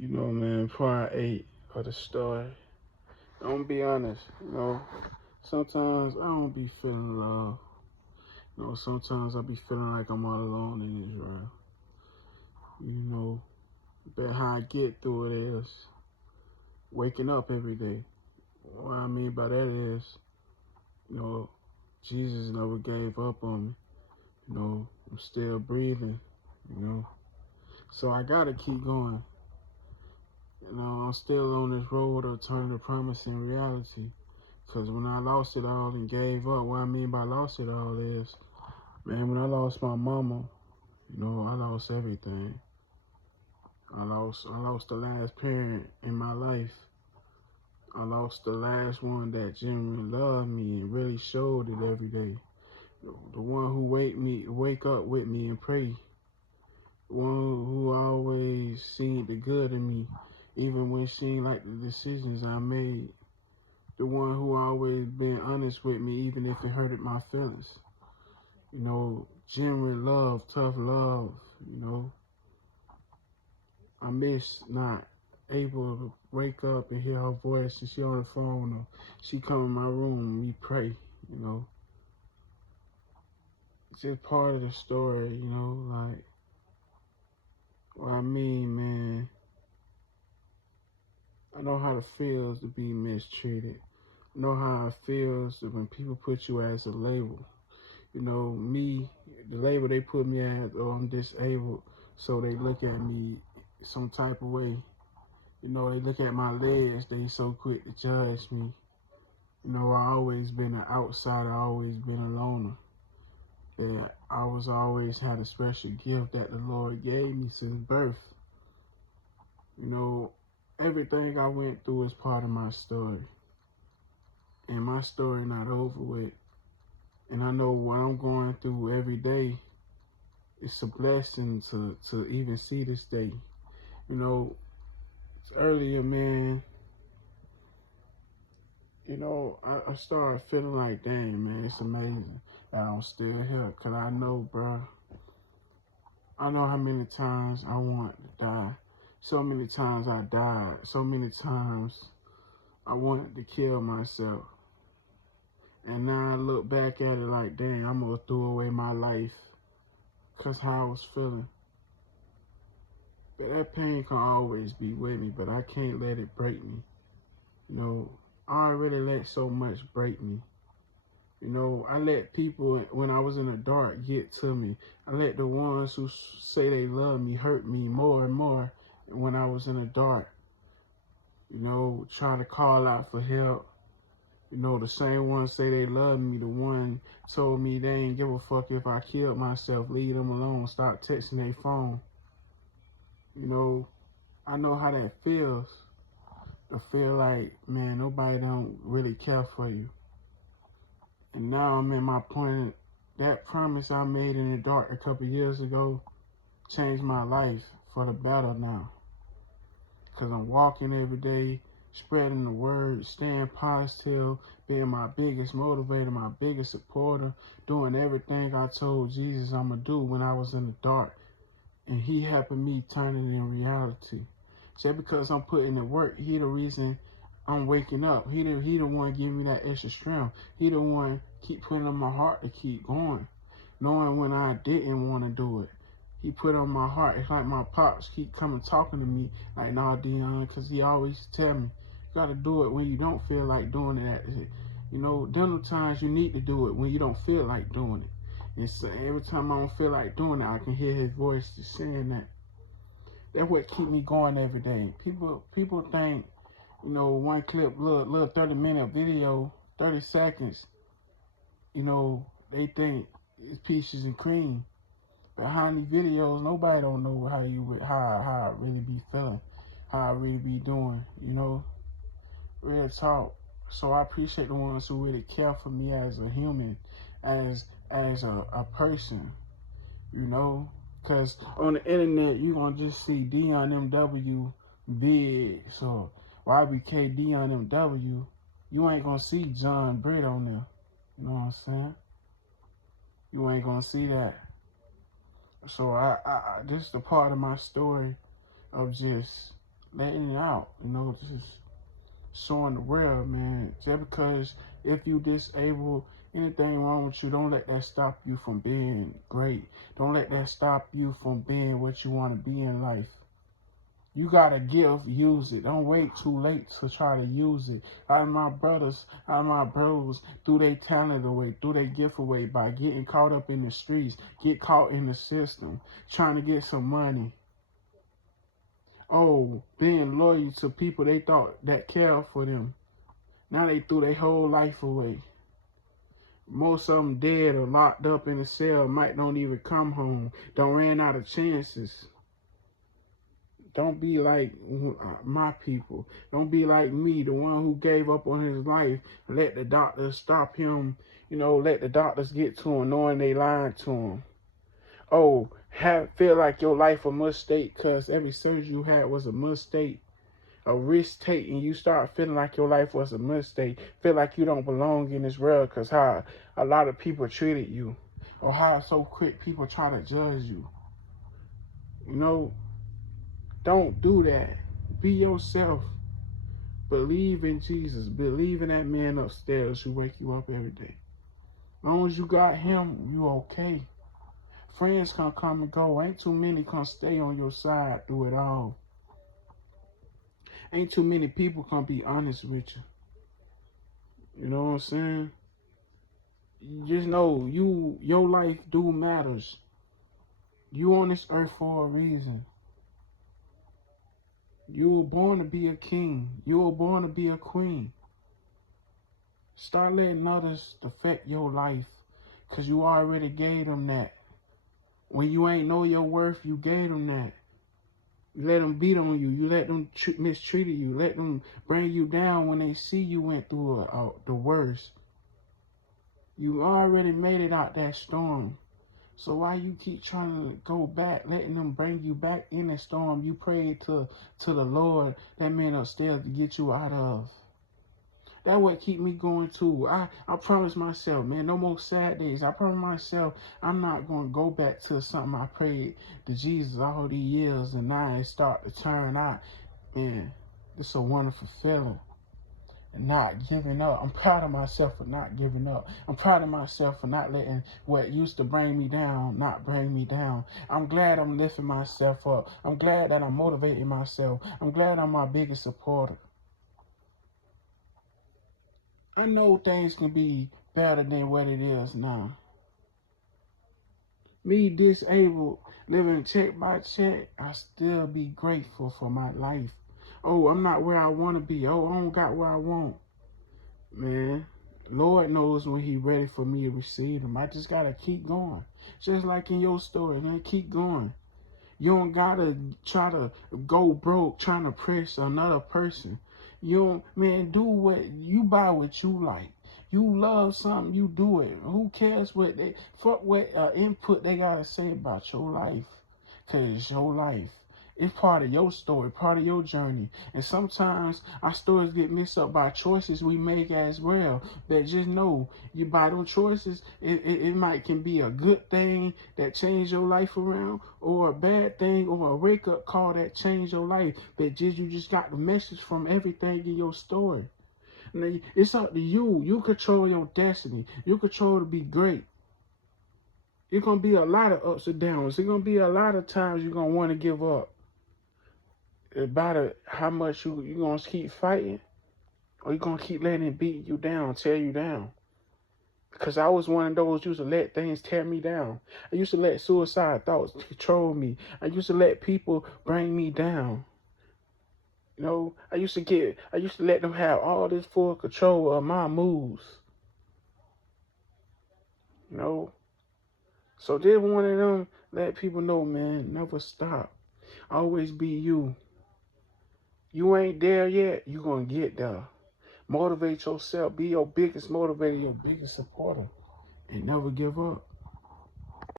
Man, part 8 of the story. I'm gonna be honest, sometimes I don't be feeling love. Sometimes I be feeling like I'm all alone in Israel. You know, but how I get through it is waking up every day. What I mean by that is, you know, Jesus never gave up on me. I'm still breathing, you know. So I gotta keep going. I'm still on this road of turning to promise and reality. Because when I lost it all and gave up, what I mean by lost it all is, man, when I lost my mama, I lost everything. I lost the last parent in my life. I lost the last one that genuinely loved me and really showed it every day. The one who wake up with me and pray. The one who always seen the good in me, even when she ain't like the decisions I made. The one who always been honest with me, even if it hurted my feelings. Genuine love, tough love, I miss not able to wake up and hear her voice and she on the phone or she come in my room and we pray. It's just part of the story, like what I mean, man. I know how it feels to be mistreated. I know how it feels when people put you as a label. Me, the label they put me as, oh, I'm disabled, so they look at me some type of way. They look at my legs, they so quick to judge me. I always been an outsider, I always been a loner. That I was always had a special gift that the Lord gave me since birth. Everything I went through is part of my story. And my story not over with. And I know what I'm going through every day. It's a blessing to even see this day. Earlier, man, I started feeling like, damn, man, it's amazing that I'm still here. Because I know, bro, I know how many times I want to die. So many times I died. So many times I wanted to kill myself. And now I look back at it like, dang, I'm going to throw away my life. Because how I was feeling. But that pain can always be with me, but I can't let it break me. I already let so much break me. I let people, when I was in the dark, get to me. I let the ones who say they love me hurt me more and more when I was in the dark. Try to call out for help. The same ones say they love me. The one told me they ain't give a fuck if I killed myself. Leave them alone. Stop texting their phone. I know how that feels. I feel like, man, nobody don't really care for you. And now I'm in my point. That promise I made in the dark a couple years ago changed my life for the better now. Because I'm walking every day, spreading the word, staying positive, being my biggest motivator, my biggest supporter, doing everything I told Jesus I'm going to do when I was in the dark. And he helping me turn it in reality. Just because I'm putting in work, he the reason I'm waking up. He the one giving me that extra strength. He the one keep putting on my heart to keep going. Knowing when I didn't want to do it. He put on my heart. It's like my pops keep coming talking to me like, nah, Dion, because he always tell me, you got to do it when you don't feel like doing it. Them times you need to do it when you don't feel like doing it. And so every time I don't feel like doing it, I can hear his voice just saying that. That's what keep me going every day. People think, one clip, little 30-minute video, 30 seconds, they think it's peaches and cream. Behind these videos, nobody don't know how I really be feeling, how I really be doing, real talk. So I appreciate the ones who really care for me as a human, as a person, because on the internet you gonna just see Dion MW big, so YBK Dion MW, you ain't gonna see John Britt on there. You know what I'm saying? You ain't gonna see that. So I this is the part of my story of just letting it out, just showing the world, man. Just because if you disabled, anything wrong with you, don't let that stop you from being great. Don't let that stop you from being what you want to be in life. You got a gift, use it. Don't wait too late to try to use it. A lot of my bros threw their talent away, threw their gift away by getting caught up in the streets, get caught in the system, trying to get some money. Oh, being loyal to people they thought that cared for them. Now they threw their whole life away. Most of them dead or locked up in a cell, might don't even come home, don't ran out of chances. Don't be like my people. Don't be like me, the one who gave up on his life. Let the doctors stop him. Let the doctors get to him knowing they lied to him. Oh, feel like your life a mistake because every surgery you had was a mistake. A risk take, and you start feeling like your life was a mistake. Feel like you don't belong in this world because how a lot of people treated you. Or how so quick people try to judge you. Don't do that. Be yourself. Believe in Jesus. Believe in that man upstairs who wake you up every day. As long as you got him, you okay. Friends can come and go. Ain't too many can stay on your side through it all. Ain't too many people can be honest with you. You know what I'm saying? Just know your life do matters. You on this earth for a reason. You were born to be a king. You were born to be a queen. Start letting others affect your life because you already gave them that. When you ain't know your worth, you gave them that. You let them beat on you. You let them mistreat you. Let them bring you down when they see you went through the worst. You already made it out that storm. So why you keep trying to go back, letting them bring you back in the storm you prayed to the Lord, that man upstairs, to get you out of? That what keep me going too. I promise myself, man, no more sad days. I promise myself I'm not going to go back to something I prayed to Jesus all these years and now it start to turn out. Man, it's a wonderful feeling. And not giving up. I'm proud of myself for not giving up. I'm proud of myself for not letting what used to bring me down not bring me down. I'm glad I'm lifting myself up. I'm glad that I'm motivating myself. I'm glad I'm my biggest supporter. I know things can be better than what it is now. Me disabled, living check by check, I still be grateful for my life. Oh, I'm not where I want to be. Oh, I don't got where I want. Man, Lord knows when he ready for me to receive him. I just got to keep going. Just like in your story, man, keep going. You don't got to try to go broke trying to press another person. You don't, man, do what you buy what you like. You love something, you do it. Who cares what input they gotta say about your life? Cause it's your life. It's part of your story, part of your journey. And sometimes our stories get mixed up by choices we make as well. But just know, you by those choices, it might can be a good thing that change your life around, or a bad thing, or a wake-up call that change your life. But you just got the message from everything in your story. Now, it's up to you. You control your destiny. You control to be great. It's going to be a lot of ups and downs. It's going to be a lot of times you're going to want to give up. About how much you going to keep fighting, or you going to keep letting it beat you down, tear you down. Because I was one of those used to let things tear me down. I used to let suicide thoughts control me. I used to let people bring me down. I used to let them have all this full control of my moves. So this one of them, let people know, man, never stop. Always be you. You ain't there yet, you gonna get there. Motivate yourself. Be your biggest motivator, your biggest supporter. And never give up.